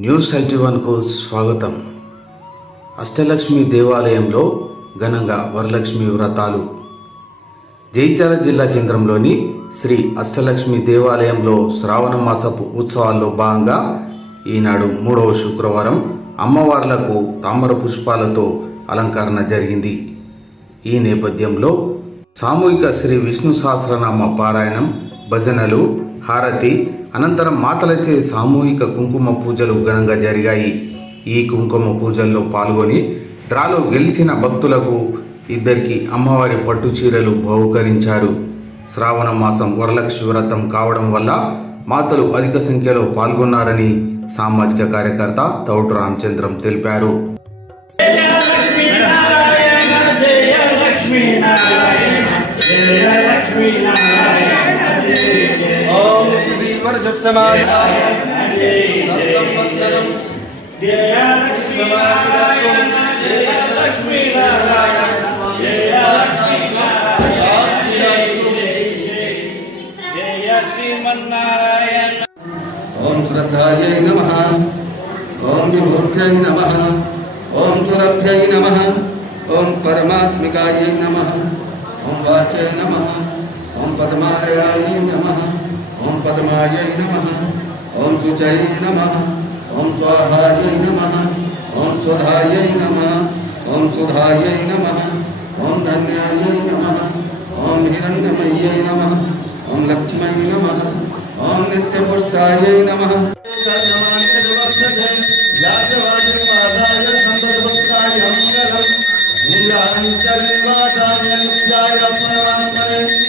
News IT వన్కు స్వాగతం. అష్టలక్ష్మి దేవాలయంలో ఘనంగా వరలక్ష్మి వ్రతాలు. జైత్యాల జిల్లా కేంద్రంలోని శ్రీ అష్టలక్ష్మి దేవాలయంలో శ్రావణ మాసపు ఉత్సవాల్లో భాగంగా ఈనాడు మూడవ శుక్రవారం అమ్మవార్లకు తామర పుష్పాలతో అలంకరణ జరిగింది. ఈ నేపథ్యంలో సామూహిక శ్రీ విష్ణు సహస్రనామ పారాయణం భజనలు హారతి అనంతరం మాతలచే సామూహిక కుంకుమ పూజలు ఘనంగా జరిగాయి ఈ కుంకుమ పూజల్లో పాల్గొని డ్రాలో గెలిచిన భక్తులకు ఇద్దరికి అమ్మవారి పట్టు చీరలు బహుకరించారు శ్రావణ మాసం వరలక్ష్మి వ్రతం కావడం వల్ల మాతలు అధిక సంఖ్యలో పాల్గొన్నారని సామాజిక కార్యకర్త తౌటు రామచంద్రం తెలిపారు ఓం نم پم واچ نم پدمیام ఓం పద్మాయై నమ ఓం శుచై నమ ఓం స్వాహాయై నమ ఓం సుధాయై నమ ఓం సుధాయై నమ ఓం ధన్యాయై నమ ఓం హిరణ్యమయ్యై నమ ఓం లక్ష్మై నమ ఓం నిత్యపుష్టాయై నమ కృష్ణాయ నమ ఓం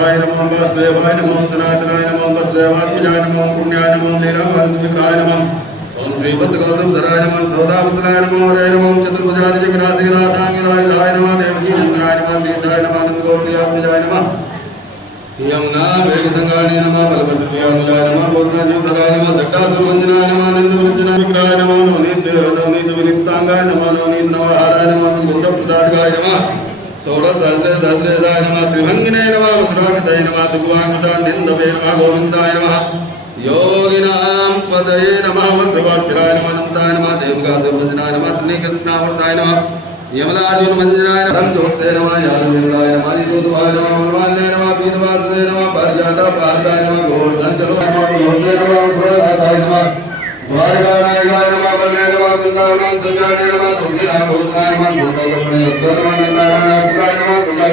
ശാസ്തായ നമോ വാസുദേവായ നമോ സനാതനായ നമോ വസുദേവാത്മജായ നമോ പുണ്യായ നമോ നീരാവാത്മികായ നമോ. ഓം ശ്രീപത്ത് ഗൗതം ധരായ നമോ സോതാപുത്രായ നമോ ഹരേ നമോ ചതുർഭുജായ ജഗനാഥിനാഥാംഗിനായ നമോ ദേവകീ ചന്ദ്രായ നമോ തീർത്ഥായ നമോ ഗോപ്രിയാത്മജായ നമോ. യമുനാഭേസംഗാണി നമ ബലഭദ്രയാനുലായ നമ പൂർണജീവധരായ നമ ദട്ടാതുർവഞ്ജനായ നമ അനന്തവൃജനായ നമോ നോ നീത് നോ നീത് വിലിപ്താംഗായ നമോ നോ سوڑ دربگ مسروانگتا گو نا یوگنا دینکا دنجنا ترین یملاج مجھنا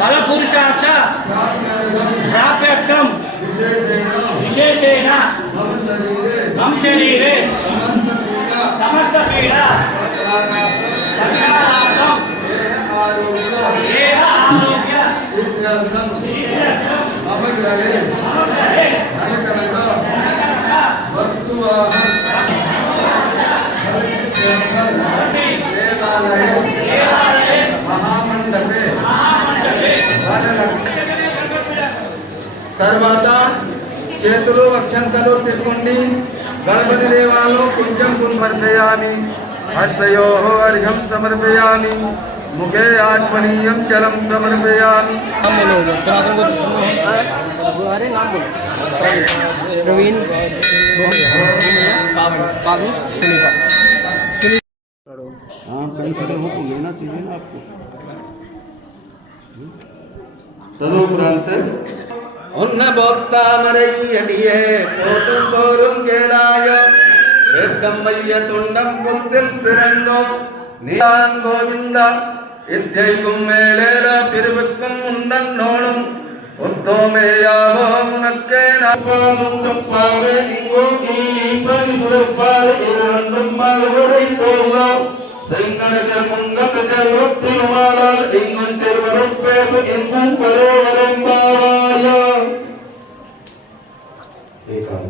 బలపురుషార్థ ప్రాప్యర్థం. విశేషేణ. మమ శరీరే సమస్త పీడ పరిహారార్థం దేహ ఆరోగ్య అపగ్రహే. తర్వాత చేతులు అక్షంతలు తీసుకోండి గణపతి దేవాలు కొంచెం కుంభర్చయామి हस्तयोः अर्घ्यं समर्पयामि मुखे आत्मनीयं जलं समर्पयामि नाम बोलो सनातन को तुम्हें अरे नाम बोलो प्रवीण बाबू सुनीता हाँ कहीं खड़े हो लेना चाहिए ना आपको तदुपरांत உன்ன போத்தாமரை அடியே போதும் போரும் கேளாய. வேத்தம்மைய துண்டம் குன்றில் பிறந்தோம். நீதான் கோவிந்தா வித்தியைக்கும் மேலேற பிரிவுக்கும் உண்டன் நோனும். ஒத்தோமேயாவோ உனக்கே நாப்பாவே இங்கோ நீ பரிமுறைப்பாரு இரண்டும் மறுபடி போலாம் செய்நடக்கிற முந்தம் செல்வத்தின் மாலால் இங்கும் திருவரும் பேசு எங்கும் பரோ 这个